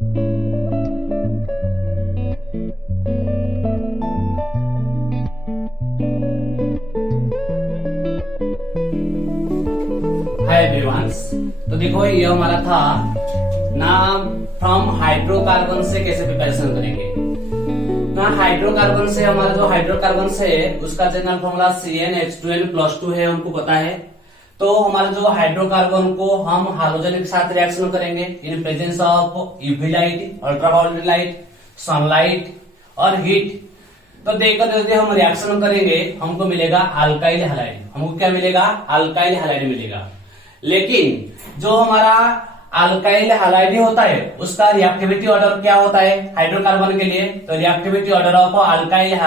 Hi everyone. तो देखो ये हमारा था ना फ्रॉम हाइड्रोकार्बन से कैसे प्रिपरेशन करेंगे। ना हाइड्रोकार्बन से हमारा जो हाइड्रोकार्बन से उसका जनरल फॉर्मूला CnH2n+2 है, हमको पता है। तो हमारा जो हाइड्रोकार्बन को हम हाइड्रोजन के साथ रिएक्शन करेंगे in presence of UV light, ultraviolet light, sunlight और हीट। तो देखकर यदि हम रिएक्शन करेंगे हमको मिलेगा अल्काइल हैलाइड। हमको क्या मिलेगा? अल्काइल हैलाइड मिलेगा। लेकिन जो हमारा अल्काइल हैलाइड होता है उसका रिएक्टिविटी ऑर्डर क्या होता है हाइड्रोकार्बन के लिए? तो रिएक्टिविटी ऑर्डर ऑफ अल्काइल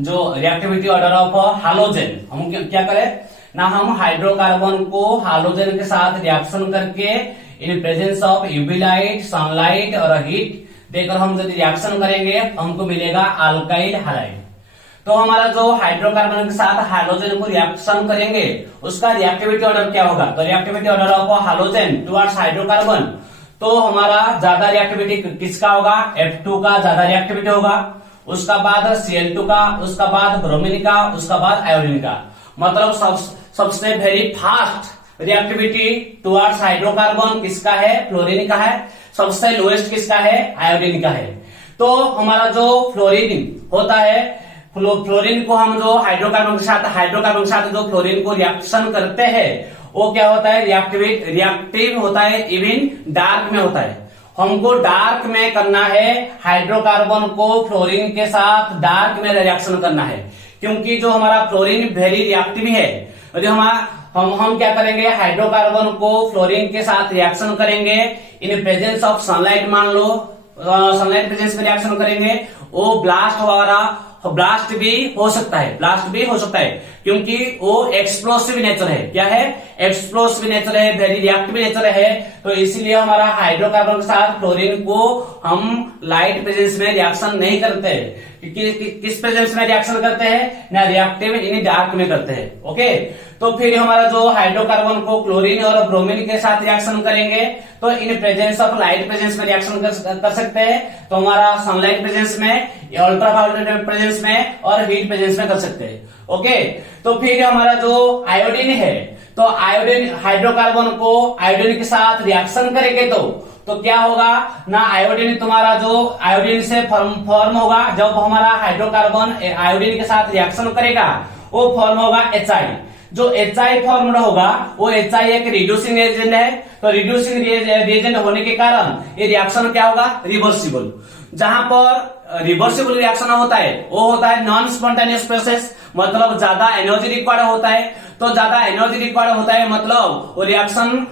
जो रिएक्टिविटी ऑर्डर ऑफ हैलोजन, हम क्या करें ना, हम हाइड्रोकार्बन को हैलोजन के साथ रिएक्शन करके in presence of UV light, sunlight और हीट देकर हम यदि रिएक्शन करेंगे हमको मिलेगा अल्काइल हैलाइड। तो हमारा जो हाइड्रोकार्बन के साथ हाइड्रोजन को रिएक्शन करेंगे उसका रिएक्टिविटी ऑर्डर क्या होगा? तो reactivity order of hydrogen towards hydrocarbon, तो हमारा ज्यादा रिएक्टिविटी किसका होगा? F2 का ज्यादा रिएक्टिविटी होगा, उसका बाद Cl2 का, उसका बाद ब्रोमीन का, उसका बाद आयोडीन का। मतलब सबसे very fast reactivity towards hydrocarbon किसका है? फ्लोरीन का है। सबसे लोएस्ट किसका है? आयोडीन का है। तो हमारा जो फ्लोरीन होता है, फ्लोरीन को हम जो हाइड्रोकार्बन के साथ जो फ्लोरीन को रिएक्शन करते हैं वो क्या होता है? रिएक्टिव होता है, इवन डार्क में होता है। हमको डार्क में करना है, हाइड्रोकार्बन को फ्लोरीन के साथ डार्क में रिएक्शन करना है, क्योंकि जो हमारा फ्लोरीन वेरी रिएक्टिव है। यदि हम क्या करेंगे? हाइड्रोकार्बन को फ्लोरीन के साथ रिएक्शन करेंगे इन प्रेजेंस ऑफ सनलाइट, मान लो सनलाइट प्रेजेंस में रिएक्शन करेंगे, वो ब्लास्ट भी हो सकता है, क्योंकि वो एक्सप्लोसिव नेचर है। क्या है? एक्सप्लोसिव नेचर है, वेरी रिएक्टिव नेचर है। तो इसलिए हमारा हाइड्रोकार्बन के साथ फ्लोरीन को हम लाइट प्रेजेंस में रिएक्शन नहीं करते। किस प्रेजेंस में रिएक्शन करते हैं? ना रिएक्टिव इन डार्क में करते हैं। ओके, तो फिर हमारा जो हाइड्रोकार्बन को क्लोरीन और ब्रोमीन के साथ रिएक्शन करेंगे तो in presence of light presence में रिएक्शन कर सकते हैं। तो हमारा सनलाइट प्रेजेंस में, अल्ट्रावायलेट प्रेजेंस में और हीट प्रेजेंस में कर सकते हैं। ओके, तो फिर हमारा जो आयोडीन है, तो आयोडीन हाइड्रोकार्बन को आयोडीन के साथ रिएक्शन करेंगे तो क्या होगा ना, आयोडीन तुम्हारा जो आयोडीन से फॉर्म होगा, जब हमारा हाइड्रोकार्बन आयोडीन के साथ रिएक्शन करेगा वो फॉर्म होगा HI। जो HI फॉर्म होगा वो HI एक रिड्यूसिंग एजेंट है। तो रिड्यूसिंग रिएजेंट होने के कारण ये रिएक्शन क्या होगा? रिवर्सिबल। जहां पर रिवर्सिबल रिएक्शन होता है वो होता है नॉन स्पॉन्टेनियस प्रोसेस, मतलब ज्यादा एनर्जी रिक्वायर्ड होता है। तो ज्यादा एनर्जी रिक्वायर्ड होता है मतलब वो रिएक्शन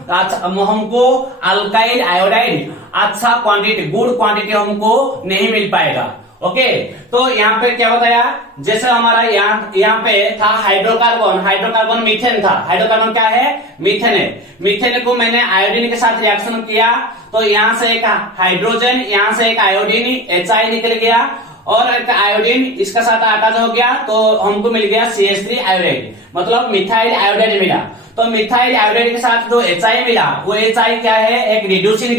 हमको अल्काइल आयोडाइड अच्छा क्वांटिटी, गुड क्वांटिटी हमको नहीं मिल पाएगा। ओके, तो यहाँ पे क्या बताया? जैसे हमारा यहाँ पे था हाइड्रोकार्बन मीथेन था। हाइड्रोकार्बन क्या है? मीथेन है। मीथेन को मैंने आयोडीन के साथ रिएक्शन किया तो यहाँ से एक हाइड्रोजन, यहाँ से एक आयोडीन HI निकल गया और एक आयोडीन इसका साथ अटैच हो गया तो हमको मिल गया CH3 आयोडाइड, मतलब मिथाइल आयोडाइड मिला। तो मिथाइल आयोडाइड के साथ जो HI मिला वो HI क्या है? एक रिड्यूसिंग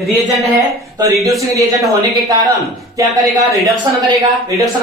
रिएजेंट है। तो रिड्यूसिंग रिएजेंट होने के कारण क्या करेगा? रिडक्शन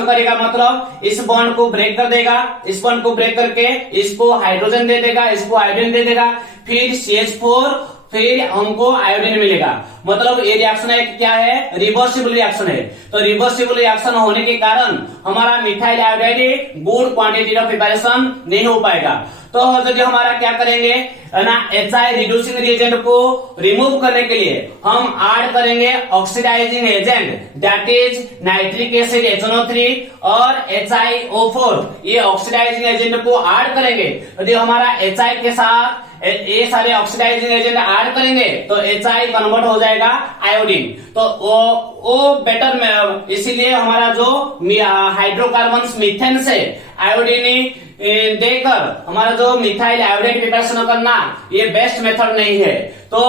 करेगा मतलब इस बॉन्ड को ब्रेक कर देगा, इस बॉन्ड को ब्रेक करके इसको हाइड्रोजन दे देगा, इसको आयोडीन दे देगा, फिर CH4, फिर हमको आयोडीन मिलेगा। मतलब ये रिएक्शन है क्या है? रिवर्सिबल रिएक्शन है। तो रिवर्सिबल रिएक्शन होने के कारण हमारा methyl iodide good quantity of preparation नहीं हो पाएगा। तो यदि हमारा क्या करेंगे ना, HI रिड्यूसिंग रिएजेंट को रिमूव करने के लिए हम ऐड करेंगे oxidising agent, that is nitric acid HNO3 और HiO4। ये ऑक्सीडाइजिंग एजेंट को ऐड करेंगे। यदि हमारा HI के साथ ये सारे ऑक्सीडाइजिंग एजेंट ऐड करेंगे तो HI कन्वर्ट हो जाएगा आयोडीन। तो वो बेटर में, इसीलिए हमारा जो हाइड्रोकार्बन मीथेन से आयोडीन देकर हमारा जो मिथाइल आयोडाइड प्रिपरेशन करना ये बेस्ट मेथड नहीं है। तो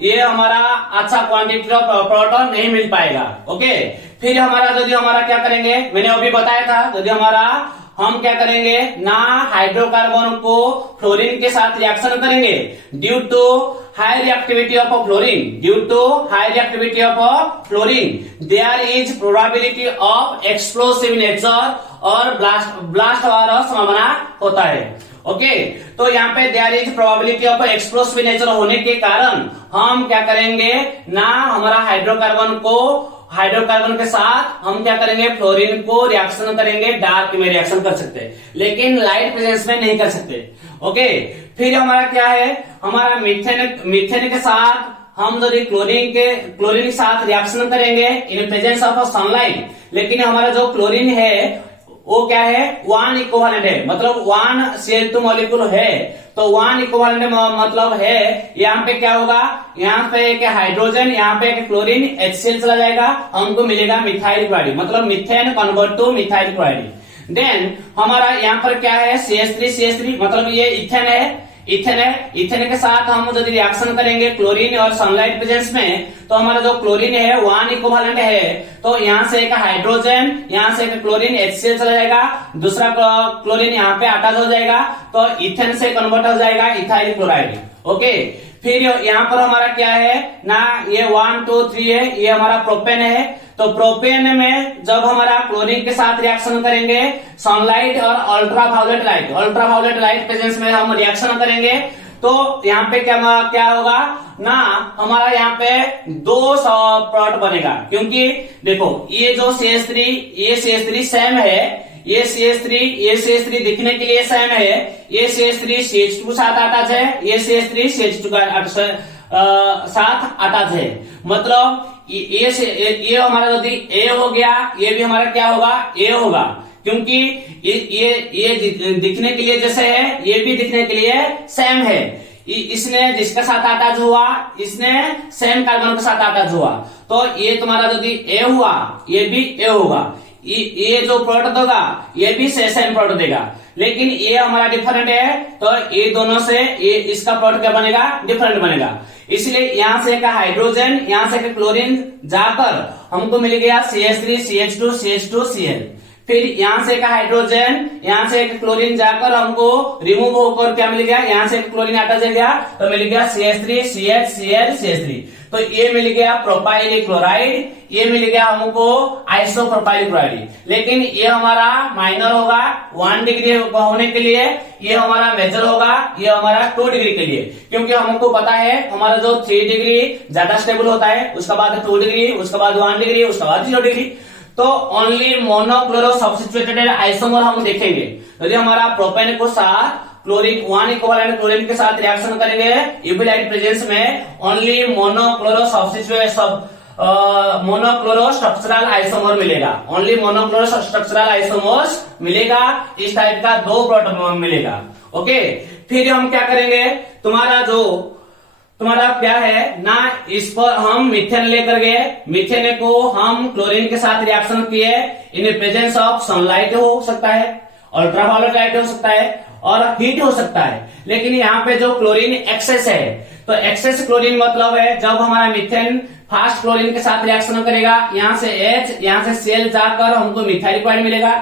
ये हमारा अच्छा क्वांटिटी ऑफ प्रोटॉन नहीं मिल पाएगा। ओके, फिर हमारा यदि हमारा क्या करेंगे, मैंने अभी बताया था, यदि हमारा हम क्या करेंगे ना, हाइड्रोकार्बन को फ्लोरीन के साथ रिएक्शन करेंगे due to high reactivity of fluorine, due to high reactivity of fluorine there is probability of explosive nature और ब्लास्ट वाला संभावना होता है। ओके तो यहाँ पे there is probability of explosive nature होने के कारण हम क्या करेंगे ना, हमारा हाइड्रोकार्बन के साथ हम क्या करेंगे, फ्लोरीन को रिएक्शन करेंगे, डार्क में रिएक्शन कर सकते हैं लेकिन लाइट प्रेजेंस में नहीं कर सकते। ओके फिर हमारा क्या है, हमारा मीथेन के साथ हम यदि क्लोरीन के साथ रिएक्शन करेंगे इन प्रेजेंस ऑफ सनलाइट, लेकिन हमारा जो क्लोरीन है वो क्या है, 1 इक्विवेलेंट है, मतलब 1 Cl2 मॉलिक्यूल है, तो 1 इक्विवेलेंट मतलब है यहाँ पे क्या होगा, यहाँ पे एक हाइड्रोजन, यहाँ पे एक क्लोरीन HCl चला जाएगा, हमको मिलेगा मिथाइल क्लोराइड, मतलब methane convert to methyl chloride. Then हमारा यहाँ पर क्या है, CH3 मतलब ये इथेन है, इथेन के साथ हम यदि रिएक्शन करेंगे क्लोरीन और सनलाइट प्रेजेंस में, तो हमारा जो क्लोरीन है 1 इक्विवेलेंट है, तो यहाँ से एक हाइड्रोजन, यहाँ से एक क्लोरीन HCl चला जाएगा, दूसरा क्लोरीन यहाँ पे अटैच हो जाएगा, तो इथेन से कन्वर्ट हो जाएगा इथाइल क्लोराइड। ओके फिर यहाँ पर हमारा क्या है ना, ये 1 2 3 है, ये हमारा प्रोपेन है, तो प्रोपेन में जब हमारा क्लोरीन के साथ रिएक्शन करेंगे सनलाइट और अल्ट्रावायलेट लाइट प्रेजेंस में हम रिएक्शन करेंगे, तो यहाँ पे क्या होगा ना, हमारा यहाँ पे 2 प्रोडक्ट बनेगा, क्योंकि देखो ये जो CH3 सेम है, ये CH3 दिखने के लिए सेम है, ये CH3 CH2 साथ अटैच है, ये CH3 CH2 का साथ अटैच है, मतलब ये हमारा यदि A हो गया, ये भी हमारा क्या होगा, A होगा, क्योंकि ये दिखने के लिए जैसे है, ये भी दिखने के लिए सेम है, इसने जिसका साथ अटैच हुआ, इसने सेम कार्बन के साथ अटैच हुआ, तो ये तुम्हारा यदि A हुआ, ये भी A होगा, ये जो प्रोडक्ट होगा ये भी सेम प्रोडक्ट देगा, लेकिन ये हमारा डिफरेंट है, तो ये दोनों से ये इसका प्रोडक्ट क्या बनेगा, डिफरेंट बनेगा, इसलिए यहाँ से एक हाइड्रोजन, यहाँ से एक क्लोरीन जाकर हमको मिल गया CH3 CH2 CH2 Cl, फिर यहाँ से एक हाइड्रोजन, यहाँ से एक क्लोरीन जाकर हमको रिमूव होकर क्या मिल गया, यहाँ से एक क्लोरीन अटैच हो गया, तो मिल गया CH3 CH Cl CH3, तो ये मिल गया प्रोपाइल क्लोराइड, ये मिल गया हमको आइसोप्रोपाइल क्लोराइड, लेकिन ये हमारा माइनर होगा 1 डिग्री होने के लिए, ये हमारा मेजर होगा, ये हमारा 2 डिग्री के लिए, क्योंकि हमको पता है हमारा जो 3 डिग्री ज्यादा स्टेबल होता है, उसके बाद 2 डिग्री, उसके बाद 1 डिग्री, उसके बाद 0 डिग्री, तो ओनली मोनोक्लोरो सब्स्टिट्यूटेड आइसोमर हम देखेंगे। यदि हमारा प्रोपेन को साथ क्लोरीन 1 इक्विवेलेंट क्लोरीन के साथ रिएक्शन करेंगे यूवी लाइट प्रेजेंस में, ओनली मोनोक्लोरो स्ट्रक्चरल आइसोमर मिलेगा, ओनली मोनोक्लोरो स्ट्रक्चरल आइसोमर्स मिलेगा, इस टाइप का 2 प्रोटोन मिलेगा। ओके फिर हम क्या करेंगे, तुम्हारा क्या है ना, इस पर हम मीथेन लेकर गए, मीथेन को हम क्लोरीन के साथ रिएक्शन किए, इन प्रेजेंस ऑफ सनलाइट हो सकता है, अल्ट्रावायलेट लाइट हो सकता है और हीट हो सकता है, लेकिन यहाँ पे जो क्लोरीन एक्सेस है, तो एक्सेस क्लोरीन मतलब है जब हमारा मीथेन फास्ट क्लोरीन के साथ रिएक्शन करेगा, यहाँ से H, यहाँ से Cl जाकर हमको मिथाइल क्लोराइड मिलेगा,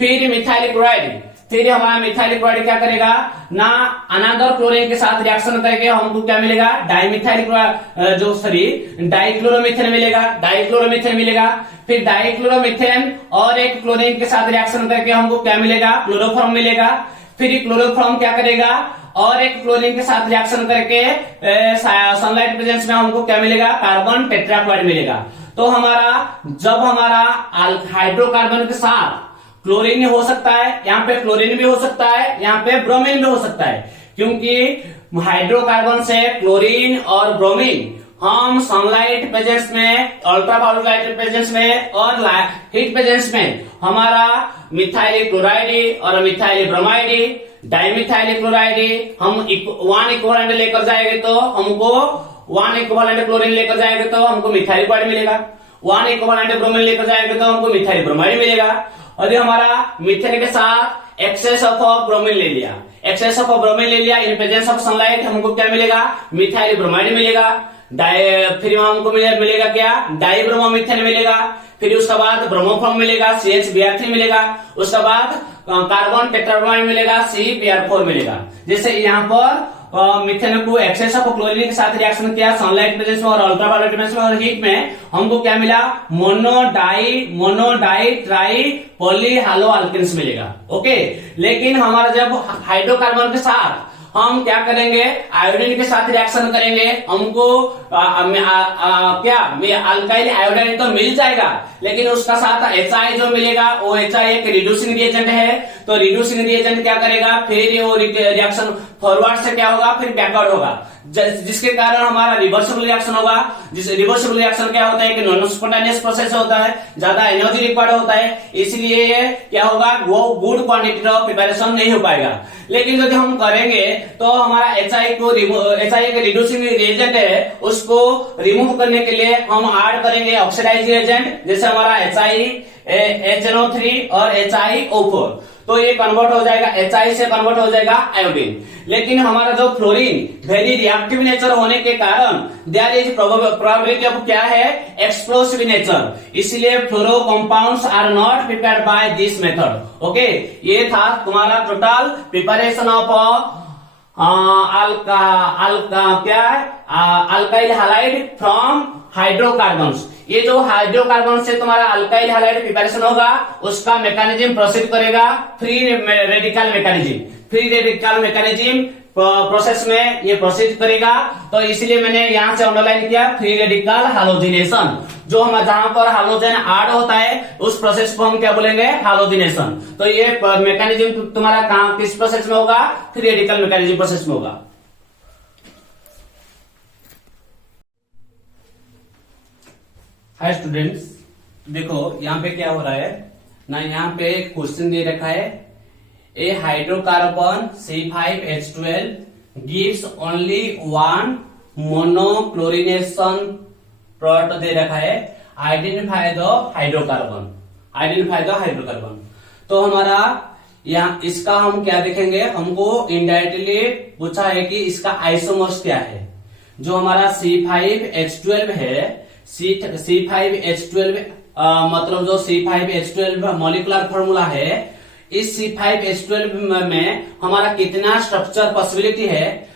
फिर मिथाइल क्लोराइड, फिर हमारा मिथाइल क्लोराइड क्या करेगा ना, अनदर क्लोरीन के साथ रिएक्शन करके हमको क्या मिलेगा, डाइक्लोरोमीथेन मिलेगा, फिर डाइक्लोरोमीथेन और एक क्लोरीन के साथ रिएक्शन करके हमको क्या मिलेगा, क्लोरोफॉर्म मिलेगा, फिर क्लोरोफॉर्म क्या करेगा और एक क्लोरीन के साथ रिएक्शन करके सनलाइट प्रेजेंस में हमको क्या मिलेगा, कार्बन टेट्राक्लोराइड मिलेगा। तो जब हमारा हाइड्रोकार्बन के साथ क्लोरीन हो सकता है, यहाँ पे क्लोरीन भी हो सकता है, यहाँ पे ब्रोमीन भी हो सकता है, क्योंकि हाइड्रोकार्बन से क्लोरीन और ब्रोमीन हम सनलाइट प्रेजेंस में, अल्ट्रावायलेट लाइट प्रेजेंस में और हीट प्रेजेंस में हमारा मिथाइल क्लोराइड और मिथाइल ब्रोमाइड, डाइमिथाइल क्लोराइड हम 1 इक्विवेलेंट लेकर जाएंगे तो हमको 1 इक्विवेलेंट क्लोरीन लेकर जाएंगे तो हमको मिथाइल क्लोराइड मिलेगा, 1 इक्विवेलेंट ब्रोमीन लेकर जाएंगे तो हमको मिथाइल ब्रोमाइड मिलेगा। और हमारा मीथेन के साथ एक्सेस ऑफ ब्रोमीन ले लिया, इन प्रेजेंस ऑफ सनलाइट हमको क्या मिलेगा, मिथाइल ब्रोमाइड मिलेगा, फिर हमको मिलेगा क्या, डाइब्रोमोमीथेन मिलेगा, फिर उसके बाद ब्रोमोफॉर्म मिलेगा, CH Br3 मिलेगा, उसके बाद कार्बन टेट्राब्रोमाइड मिलेगा, CpR4 मिलेगा। जैसे यहाँ पर मिथेन को एक्सेस ऑफ क्लोरीन के साथ रिएक्शन किया सनलाइट प्रेजेंस में और अल्ट्रावायलेट प्रेजेंस में और हीट में, हमको क्या मिला, मोनो डाई ट्राई पॉली हालो अल्केन्स मिलेगा। ओके, लेकिन हमारा जब हाइड्रोकार्बन के साथ हम क्या करेंगे, आयोडीन के साथ रिएक्शन करेंगे, हमको अल्काइल आयोडाइन तो मिल जाएगा, लेकिन उसका साथ HI जो मिलेगा वो HI एक रिड्यूसिंग रिएजेंट है। तो रिड्यूसिंग रिएजेंट क्या करेगा, फिर वो रिएक्शन फॉरवर्ड से क्या होगा, फिर बैकवर्ड होगा, जिसके कारण हमारा रिवर्सिबल रिएक्शन होगा। जिस रिवर्सिबल रिएक्शन क्या होता है कि नॉन स्पॉन्टेनियस प्रोसेस होता है, ज्यादा एनर्जी रिक्वायर्ड होता है, इसलिए क्या होगा, वो गुड क्वांटिटी ऑफ प्रिपरेशन नहीं हो पाएगा। लेकिन यदि हम करेंगे तो हमारा HI के रिड्यूसिंग रिएजेंट है, उसको रिमूव करने के लिए हम ऐड करेंगे ऑक्सीडाइज रिएजेंट, जैसे हमारा HNO3 और HiO4, तो ये कन्वर्ट हो जाएगा, HI से कन्वर्ट हो जाएगा आयोडीन। लेकिन हमारा जो फ्लोरीन वेरी रिएक्टिव नेचर होने के कारण देयर इज प्रोबेबिलिटी ऑफ क्या है, एक्सप्लोसिव नेचर, इसलिए fluoro compounds are not prepared by this method. Okay, ये था तुम्हारा total preparation of alkyl halide from hydrocarbons. ये जो हाइड्रोकार्बन से तुम्हारा अल्काइल हैलाइड प्रिपरेशन होगा, उसका मैकेनिज्म प्रोसीड करेगा फ्री रेडिकल मैकेनिज्म प्रोसेस में ये प्रोसीड करेगा। तो इसलिए मैंने यहां से अंडरलाइन किया फ्री रेडिकल हैलोजिनेशन, जो हम जहां पर हैलोजन ऐड होता है उस प्रोसेस को हम क्या बोलेंगे, हैलोजिनेशन। तो ये मैकेनिज्म तुम्हारा कहां किस प्रोसेस में होगा, फ्री रेडिकल मैकेनिज्म प्रोसेस में होगा। हाय स्टूडेंट्स, देखो यहाँ पे क्या हो रहा है ना, यहाँ पे एक क्वेश्चन दे रखा है, a hydrocarbon C5H12 gives only one monochlorination product दे रखा है, आइडेंटिफाई द हाइड्रोकार्बन। तो हमारा यहाँ इसका हम क्या देखेंगे, हमको इनडायरेक्टली पूछा है कि इसका आइसोमर्स क्या है। जो हमारा C5H12 है, C5H12 मतलब जो C5H12 मॉलिक्यूलर फॉर्मूला है, इस C5H12 में हमारा कितना स्ट्रक्चर पॉसिबिलिटी है,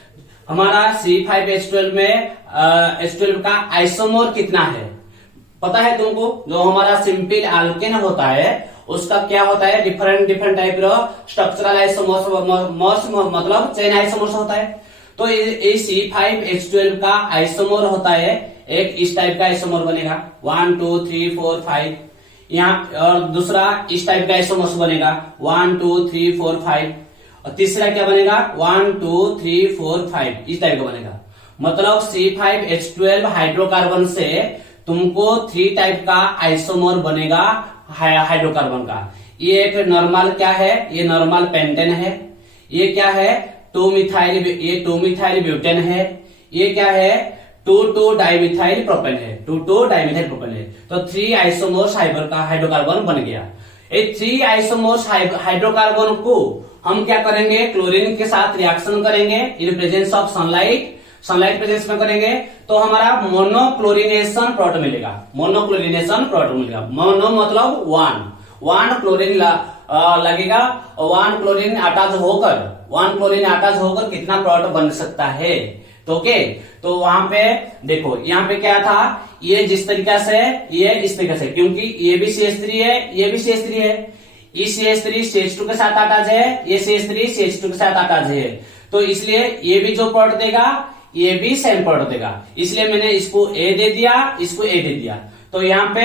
हमारा C5H12 में H12 का आइसोमर कितना है पता है तुमको। जो हमारा सिंपल अल्केन होता है उसका क्या होता है, different type of structural isomers मतलब चेन आइसोमर्स होता है। तो ये C5H12 का आइसोमर होता है, एक इस टाइप का आइसोमर बनेगा 1 2 3 4 5, यहाँ और दूसरा इस टाइप का आइसोमर्स बनेगा 1 2 3 4 5, और तीसरा क्या बनेगा 1 2 3 4 5, इस टाइप का बनेगा। मतलब C5H12 हाइड्रोकार्बन से तुमको 3 टाइप का आइसोमर बनेगा हाइड्रोकार्बन का। ये एक नॉर्मल क्या है, ये नॉर्मल पेंटेन है, ये क्या है 2 मिथाइल ब्यूटेन है, ये क्या है 2 डाइमिथाइल प्रोपेन है, 2 डाइमिथाइल प्रोपेन है। तो 3 आइसोमर्स हाइड्रोकार्बन बन गया। ये 3 आइसोमर्स हाइड्रोकार्बन को हम क्या करेंगे, क्लोरीन के साथ रिएक्शन करेंगे in presence of sunlight presence में करेंगे, तो हमारा मोनोक्लोरिनेशन प्रोडक्ट मिलेगा। मोनो मतलब 1 क्लोरीन लगेगा, 1 क्लोरीन अटैच होकर कितना प्रोडक्ट बन सकता है। तो ओके, तो वहां पे देखो, यहाँ पे क्या था, ये जिस तरीका से ये इस तरीके से, क्योंकि ये भी CH3 है, ये भी CH3 है, ये CH3 CH2 के साथ अटैच है, ये CH3 CH2 के साथ अटैच है, तो इसलिए ये भी जो प्रोडक्ट देगा ये भी सेम प्रोडक्ट देगा। इसलिए मैंने इसको A दे दिया, इसको A दे दिया। तो यहाँ पे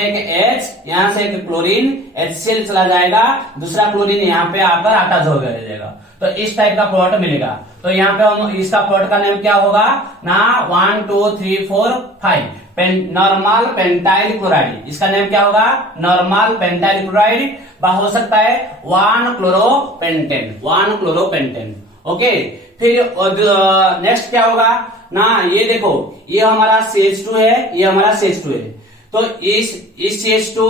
एक H, यहाँ से एक क्लोरीन HCl चला जाएगा, दूसरा क्लोरीन यहाँ पे आकर अटैच हो जाएगा, तो इस टाइप का प्रोडक्ट मिलेगा। तो यहाँ पे हम इसका प्रोडक्ट का नेम क्या होगा ना 1 2 3 4 5 नॉर्मल पेंटाइल क्लोराइड। इसका नेम क्या होगा, नॉर्मल पेंटाइल क्लोराइड, हो सकता है 1 क्लोरोपेंटेन। ओके, फिर नेक्स्ट क्या होगा ना, ये देखो, ये हमारा CH2 है, ये हमारा CH2 है, तो इस CH2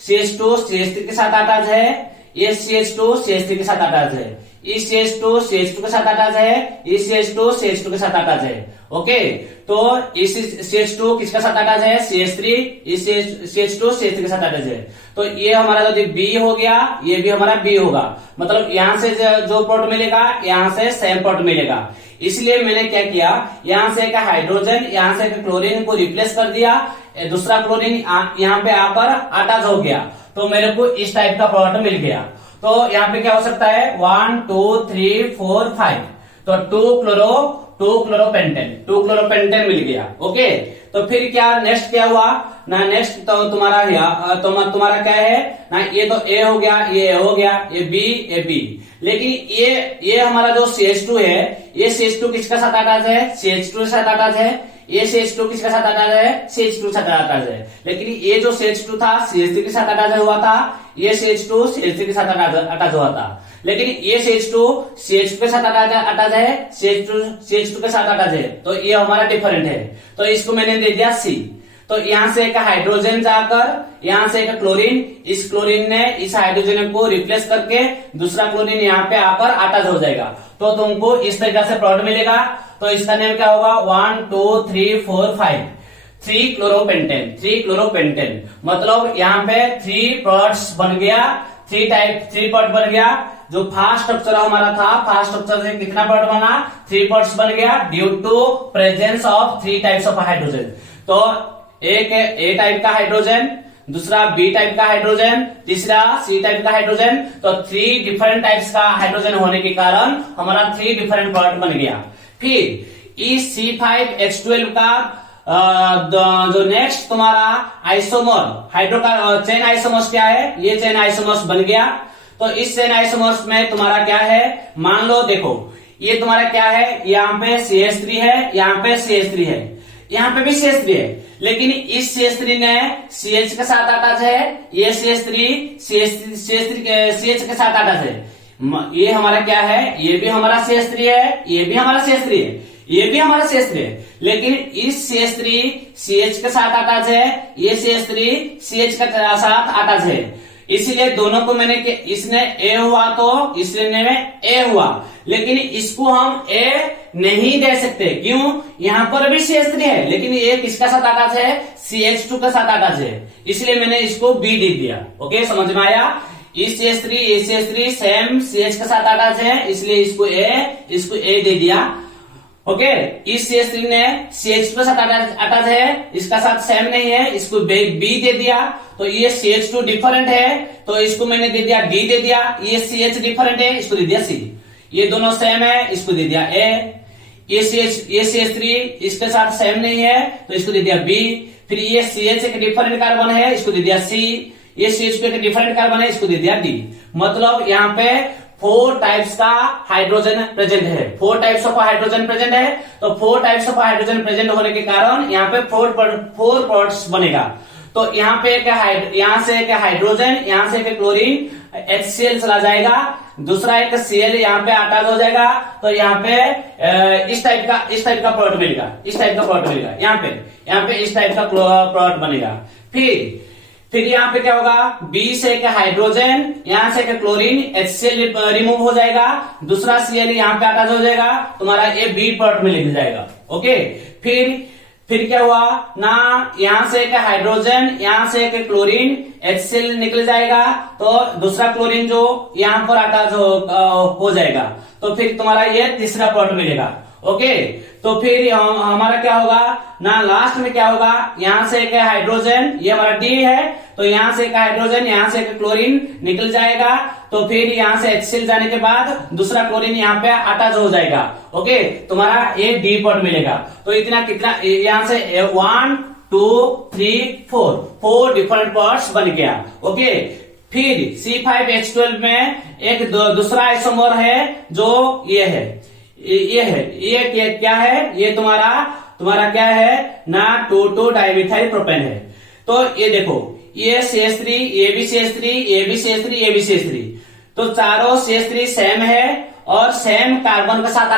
CH3 के साथ अटैच है, ये CH2 CH3 के साथ अटैच है, इस CH2 के साथ अटैच है, इस CH2 के साथ अटैच है। ओके, तो इस CH2 किसके साथ अटैच है, CH3, इस CH3 के साथ अटैच है। तो ये हमारा जो B हो गया, ये भी हमारा B होगा, मतलब यहां से जो प्रोट मिलेगा यहां से सेम प्रोट मिलेगा। इसलिए मैंने क्या किया, यहां से एक हाइड्रोजन, यहां से एक क्लोरीन को रिप्लेस कर दिया, दूसरा क्लोरीन यहाँ पे आकर अटैच हो गया, तो मेरे को इस टाइप का प्रोडक्ट मिल गया। तो यहाँ पे क्या हो सकता है, 1 2 3 4 5, तो 2 क्लोरोपेंटेन मिल गया। ओके, तो फिर क्या नेक्स्ट क्या हुआ ना, नेक्स्ट तो तुम्हारा क्या है ना, ये तो A हो गया, ये हो गया, ये B, लेकिन ये हमारा जो CH2 है, ये CH2 किसका साथ अटैच है, CH2 के साथ अटैच है। ये CH2 किसके साथ अटैच है, CH2 के साथ अटैच है। लेकिन ये जो CH2 था CH3 के साथ अटैच हुआ था, ये CH2 CH3 के साथ अटैच हुआ था। लेकिन ये CH2 CH2 के साथ अटैच है, CH2 के साथ अटैच है, तो ये हमारा डिफरेंट है। तो इसको मैंने दे दिया C। तो यहां से एक हाइड्रोजन जाकर यहां से एक क्लोरीन, इस क्लोरीन ने इस हाइड्रोजन को रिप्लेस करके दूसरा क्लोरीन यहाँ पे आकर अटैच हो जाएगा, तो तुमको इस तरीके से प्रोडक्ट मिलेगा। तो इसका नेम क्या होगा, 1 2 3 4 5, 3 क्लोरोपेंटेन, मतलब यहाँ पे 3 प्रोडक्ट्स बन गया, 3 प्रोडक्ट बन गया। जो फर्स्ट स्ट्रक्चर हमारा था, फर्स्ट स्ट्रक्चर से कितना प्रोडक्ट बना, 3 प्रोडक्ट्स बन गया due to presence of 3 types of hydrogen. तो एक A टाइप का हाइड्रोजन, दूसरा B टाइप का हाइड्रोजन, तीसरा C टाइप का हाइड्रोजन। तो 3 डिफरेंट टाइप्स का हाइड्रोजन होने के कारण हमारा 3 डिफरेंट प्रोडक्ट बन गया। फिर इस C5H12 का जो नेक्स्ट तुम्हारा आइसोमर हाइड्रोकार चेन आइसोमर्स क्या है, ये चेन आइसोमर्स बन गया। तो इस चेन आइसोमर्स में तुम्हारा क्या है, मान लो देखो ये तुम्हारा क्या है, यहाँ पे CH3 है, यहाँ पे CH3 है, यहाँ पे भी CH3 है, लेकिन इस CH3 ने CH के साथ अटैच है, ये CH के साथ अटैच है। ये हमारा क्या है, ये भी हमारा CH3 है, ये भी हमारा CH3 है, ये भी हमारा CH3 है, लेकिन इस CH3 CH के साथ अटैच है, ये CH3 CH के साथ अटैच है। इसीलिए दोनों को मैंने इसने A हुआ तो इसने A हुआ, लेकिन इसको हम A नहीं दे सकते, क्यों, यहां पर भी CH3 है, लेकिन ये किसका साथ अटैच है, CH2 के साथ अटैच है, इसलिए मैंने इसको B दे दिया। ओके, समझ में आया। इस CH3 सेम CH के साथ अटैच है, इसलिए इसको A दे दिया। ओके, इस CH3 ने CH2 के साथ अटैच है, इसका साथ सेम नहीं है, इसको B दे दिया। तो ये CH2 डिफरेंट है, तो इसको मैंने दे दिया D दे दिया। ये CH डिफरेंट है, इसको दे दिया C। ये दोनों सेम है, इसको दे दिया A। ये CH3 इसके साथ सेम नहीं है, तो इसको दे दिया B। फिर ये CH एक डिफरेंट कार्बन है, इसको दे दिया C। ये CH2 एक डिफरेंट कार्बन है, इसको दे दिया D। मतलब यहाँ पे 4 टाइप्स का हाइड्रोजन प्रेजेंट है, 4 टाइप्स ऑफ हाइड्रोजन प्रेजेंट है। तो 4 टाइप्स ऑफ हाइड्रोजन प्रेजेंट होने के कारण यहाँ पे 4 प्रोडक्ट्स बनेगा। तो यहाँ पे यहाँ से एक हाइड्रोजन, यहाँ से एक क्लोरीन HCl चला जाएगा, दूसरा एक Cl यहाँ पे अटैच हो जाएगा, तो यहाँ पे इस टाइप का प्रोडक्ट मिलेगा, यहाँ पे इस टाइप का प्रोडक्ट बनेगा। फिर यहाँ पे क्या होगा, B से एक हाइड्रोजन, यहाँ से एक क्लोरीन HCl रिमूव हो जाएगा, दूसरा Cl यहाँ पे अटैच हो जाएगा, तुम्हारा ये B प्रोडक्ट में लिख जाएगा। ओके, फिर क्या हुआ ना, यहाँ से एक हाइड्रोजन, यहाँ से एक क्लोरीन HCl निकल जाएगा, तो दूसरा क्लोरीन जो यहाँ पर अटैच हो जाएगा, तो फिर तुम्हारा ये तीसरा प्रोडक्ट मिलेगा। ओके, तो फिर हमारा क्या होगा ना, लास्ट में क्या होगा, यहाँ से एक हाइड्रोजन, ये हमारा D है, तो यहाँ से एक हाइड्रोजन, यहाँ से एक क्लोरीन निकल जाएगा, तो फिर यहाँ से HCl जाने के बाद दूसरा क्लोरीन यहाँ पे अटैच हो जाएगा। ओके, तुम्हारा ये D प्रोडक्ट मिलेगा। तो इतना कितना, यहाँ से 1 2 3 4 डिफरेंट प्रोडक्ट्स बन गया। ओके, फिर C5H12 में एक दूसरा आइसोमर है, जो ये है, ये क्या है, ये तुम्हारा क्या है ना, 2 डाइमिथाइल प्रोपेन है। तो ये देखो, ये CH3, ये भी CH3, ये भी CH3, ये भी CH3, तो चारों CH3 सेम है और सेम कार्बन के साथ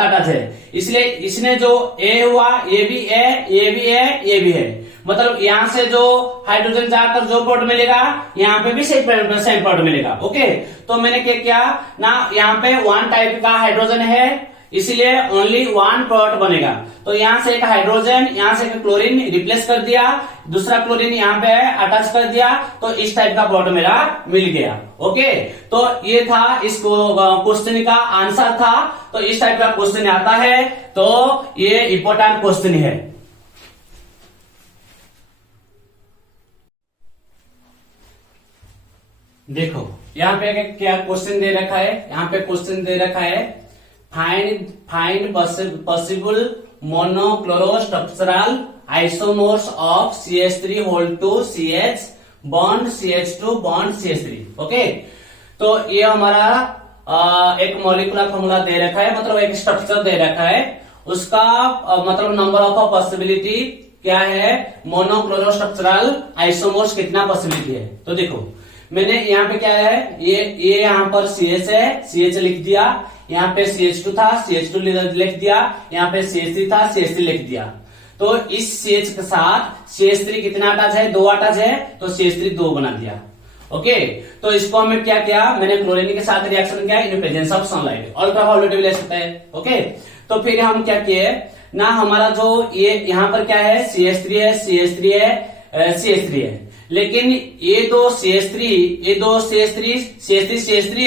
अटैच है, इसलिए इसने जो A हुआ, ये भी A, ये भी A, ये भी है, मतलब यहाँ से जो हाइड्रोजन जाकर जो प्रोडक्ट मिलेगा यहाँ पे भी सेम प्रोडक्ट मिलेगा। ओके, तो मैंने क्या किया ना, यहाँ पे वन टाइप का हाइड्रोजन है इसलिए ओनली वन प्रोडक्ट बनेगा। तो यहाँ से एक हाइड्रोजन, यहाँ से एक क्लोरीन रिप्लेस कर दिया, दूसरा क्लोरीन यहाँ पे अटैच कर दिया, तो इस टाइप का प्रोडक्ट मेरा मिल गया। ओके, तो ये था इस क्वेश्चन का आंसर था। तो इस टाइप का क्वेश्चन आता है तो ये इंपॉर्टेंट क्वेश्चन है। देखो यहाँ पे क्या क्वेश्चन दे रखा है, यहाँ पे क्वेश्चन दे रखा है find possible monochloro structural isomers of CH3 hold to CH bond CH2 bond CH3। Okay, तो ये हमारा एक मॉलिक्यूलर फॉर्मूला दे रखा है, मतलब एक स्ट्रक्चर दे रखा है, उसका मतलब नंबर ऑफ पॉसिबिलिटी क्या है, मोनोक्लोरो स्ट्रक्चरल आइसोमर्स कितना पॉसिबिलिटी है। तो देखो मैंने यहाँ पे क्या है, ये यहाँ पर CH है, CH लिख दिया, यहाँ पे CH2 था, CH2 लिख दिया, यहाँ पे CH3 था, CH3 लिख दिया। तो इस CH के साथ CH3 कितना अटैच है, 2 अटैच है, तो CH3 2 बना दिया। ओके, तो इसको हमें क्या किया, मैंने क्लोरीन के साथ रिएक्शन किया in presence of sunlight, ultraviolet ले सकता है। ओके, तो फिर हम क्या किए ना, हमारा जो ये यहाँ पर क्या है, CH3 है, CH3 है, CH3 है, लेकिन ये दो CH3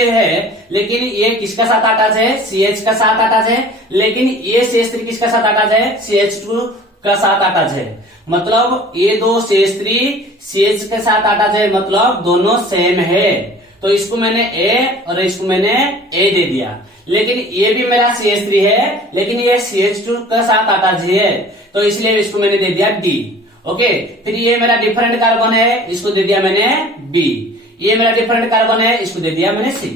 है, लेकिन ये किसका साथ अटैच है, CH का साथ अटैच है, लेकिन ये CH3 किसका साथ अटैच है, CH2 का साथ अटैच है। मतलब ये दो CH3 CH के साथ अटैच है, मतलब दोनों सेम है। तो इसको मैंने A और इसको मैंने A दे दिया, लेकिन ये भी मेरा CH3 है, लेकिन ये CH2 का साथ अटैच है, तो इसलिए इसको मैंने दे दिया D। ओके, फिर ये मेरा डिफरेंट कार्बन है, इसको दे दिया मैंने B। ये मेरा डिफरेंट कार्बन है, इसको दे दिया मैंने C।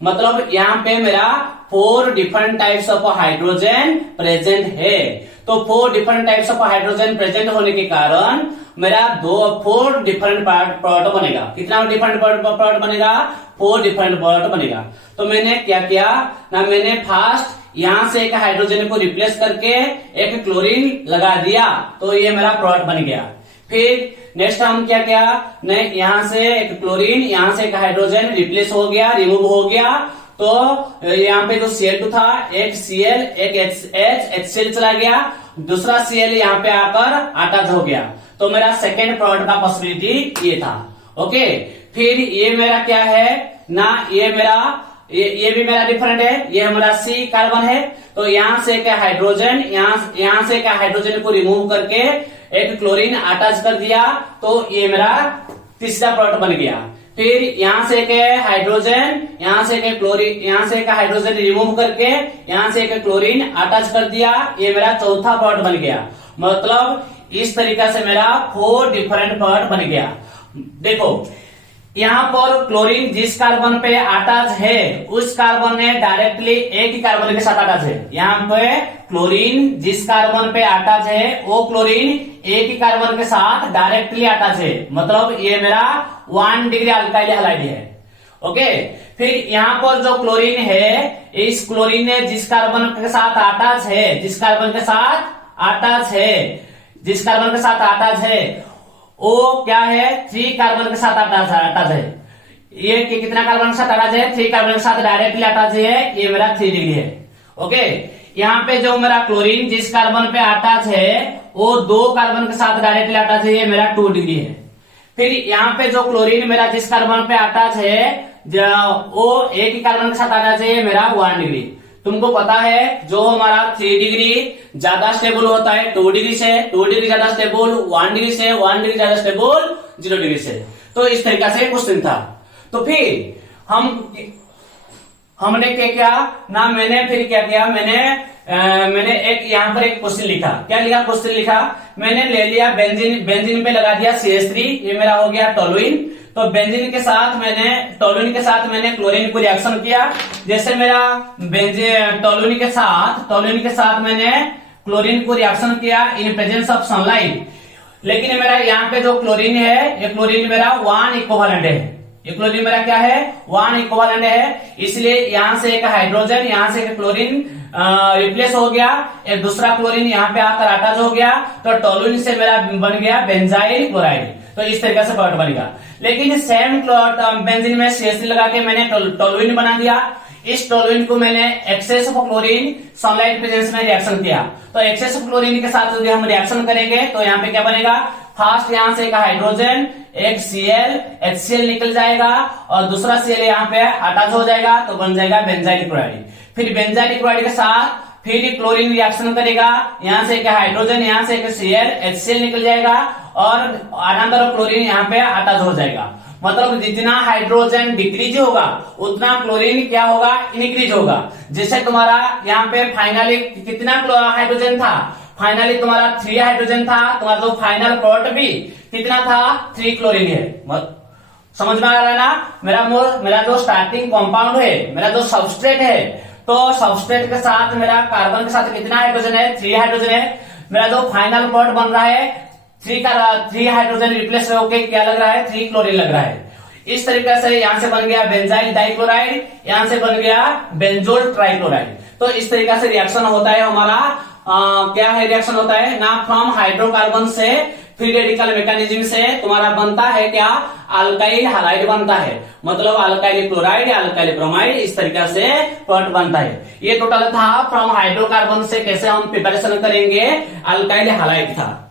मतलब यहाँ पे मेरा 4 different types of hydrogen present है। तो 4 different types of hydrogen present होने के कारण मेरा 4 डिफरेंट प्रोडक्ट बनेगा। कितना डिफरेंट प्रोडक्ट बनेगा, 4 डिफरेंट प्रोडक्ट बनेगा। तो मैंने क्या किया ना, मैंने फर्स्ट यहां से एक हाइड्रोजन को रिप्लेस करके एक क्लोरीन लगा दिया, तो ये मेरा प्रोडक्ट बन गया। फिर नेक्स्ट हम क्या किया, यहां से एक क्लोरीन, यहां से एक हाइड्रोजन रिप्लेस हो गया, रिमूव हो गया, तो यहाँ पे जो Cl2 था, एक Cl एक HCl चला गया, दूसरा Cl यहाँ पे आकर अटैच हो गया, तो मेरा सेकेंड प्रोडक्ट का पॉसिबिलिटी ये था। ओके, फिर ये मेरा क्या है ना, ये भी मेरा डिफरेंट है, ये हमारा C कार्बन है, तो यहाँ से एक हाइड्रोजन, यहाँ से एक हाइड्रोजन को रिमूव करके एक क्लोरीन अटैच कर दिया, तो ये मेरा तीसरा प्रोडक्ट बन गया। फिर यहाँ से एक हाइड्रोजन, यहाँ से एक क्लोरीन, यहाँ से एक हाइड्रोजन रिमूव करके यहाँ से एक क्लोरीन अटैच कर दिया, ये मेरा चौथा प्रोडक्ट बन गया। मतलब इस तरीका से मेरा 4 डिफरेंट प्रोडक्ट बन गया। देखो यहाँ पर क्लोरीन जिस कार्बन पे अटैच है, उस कार्बन ने डायरेक्टली एक ही कार्बन के साथ अटैच है। यहाँ पे क्लोरीन जिस कार्बन पे अटैच है, वो क्लोरीन एक ही कार्बन के साथ डायरेक्टली अटैच है, मतलब ये मेरा 1 डिग्री अल्काइल हैलाइड है। ओके, फिर यहाँ पर जो क्लोरीन है, इस क्लोरीन ने जिस कार्बन के साथ अटैच है, जिस कार्बन के साथ अटैच है वो क्या है, 3 कार्बन के साथ अटैच है। ये कितना कार्बन के साथ अटैच है, 3 कार्बन के साथ डायरेक्टली अटैच है, ये मेरा 3 डिग्री है। ओके, यहाँ पे जो मेरा क्लोरीन जिस कार्बन पे अटैच है, वो 2 कार्बन के साथ डायरेक्टली अटैच है, ये मेरा 2 डिग्री है। फिर यहाँ पे जो क्लोरीन मेरा जिस कार्बन पे अटैच है, वो एक ही कार्बन के साथ अटैच है, ये मेरा 1 डिग्री। तुमको पता है जो हमारा 3 डिग्री ज्यादा स्टेबल होता है 2 डिग्री से, 2 डिग्री ज्यादा स्टेबल 1 डिग्री से, 1 डिग्री ज्यादा स्टेबल 0 डिग्री से। तो इस तरीका से क्वेश्चन था। तो फिर हमने क्या किया ना, मैंने एक यहाँ पर एक क्वेश्चन लिखा। क्या लिखा, क्वेश्चन लिखा, मैंने ले लिया बेंजीन पे लगा दिया CH3, ये मेरा हो गया टोलुइन। तो बेंजीन के साथ मैंने क्लोरीन को रिएक्शन किया। जैसे मेरा टोलुइन के साथ मैंने क्लोरीन को रिएक्शन किया इन प्रेजेंस ऑफ सनलाइट, लेकिन मेरा यहाँ पे जो क्लोरीन है, ये क्लोरीन मेरा 1 इक्विवेलेंट है। ये क्लोरीन मेरा क्या है, 1 इक्विवेलेंट है, इसलिए यहां से एक हाइड्रोजन, यहां से एक क्लोरीन रिप्लेस हो गया, एक दूसरा क्लोरीन यहाँ पे आकर अटैच हो गया, तो टोलुइन से मेरा बन गया बेंजाइल क्लोराइड। तो इस तरीके से प्रोडक्ट बनेगा। लेकिन सेम बेंजीन में CH3 लगा के मैंने टोलुइन बना दिया। इस टोलुइन को मैंने excess of chlorine sunlight presence में रिएक्शन किया, तो एक्सेस ऑफ क्लोरीन के साथ यदि हम रिएक्शन करेंगे तो यहाँ पे क्या बनेगा, फर्स्ट यहां से एक हाइड्रोजन, एक Cl, HCl निकल जाएगा और दूसरा Cl यहाँ पे अटैच हो जाएगा, तो बन जाएगा बेंजाइल क्लोराइड। फिर बेंजाइल क्लोराइड के साथ फिर क्लोरीन रिएक्शन करेगा, यहां से एक हाइड्रोजन, यहां से एक Cl, HCl निकल जाएगा और अनदर क्लोरीन यहाँ पे अटैच हो जाएगा। मतलब जितना हाइड्रोजन डिक्रीज होगा उतना क्लोरीन क्या होगा, इंक्रीज होगा। जैसे तुम्हारा यहाँ पे फाइनली कितना हाइड्रोजन था, फाइनली तुम्हारा 3 हाइड्रोजन था, तुम्हारा जो फाइनल प्रोडक्ट भी कितना था, 3 क्लोरीन है। समझ में आ रहा है ना, मेरा जो स्टार्टिंग कंपाउंड है, मेरा जो सबस्ट्रेट है, तो सबस्ट्रेट के साथ मेरा कार्बन के साथ कितना हाइड्रोजन है, 3 हाइड्रोजन है। मेरा जो फाइनल प्रोडक्ट बन रहा है 3 हाइड्रोजन रिप्लेस होके क्या लग रहा है, 3 क्लोरीन लग रहा है। इस तरीके से यहां से बन गया बेंजाइल डाइक्लोराइड, यहां से बन गया बेंजोल ट्राइक्लोराइड। तो इस तरीके से रिएक्शन होता है हमारा। क्या है रिएक्शन होता है ना, फ्रॉम हाइड्रोकार्बन से फ्री रेडिकल मैकेनिज्म से तुम्हारा बनता है क्या, अल्काइल हैलाइड बनता है। मतलब अल्काइल क्लोराइड या अल्काइल ब्रोमाइड, इस तरीके से प्रोडक्ट बनता है। ये टोटल था फ्रॉम हाइड्रोकार्बन से कैसे हम प्रिपरेशन करेंगे अल्काइल हैलाइड था।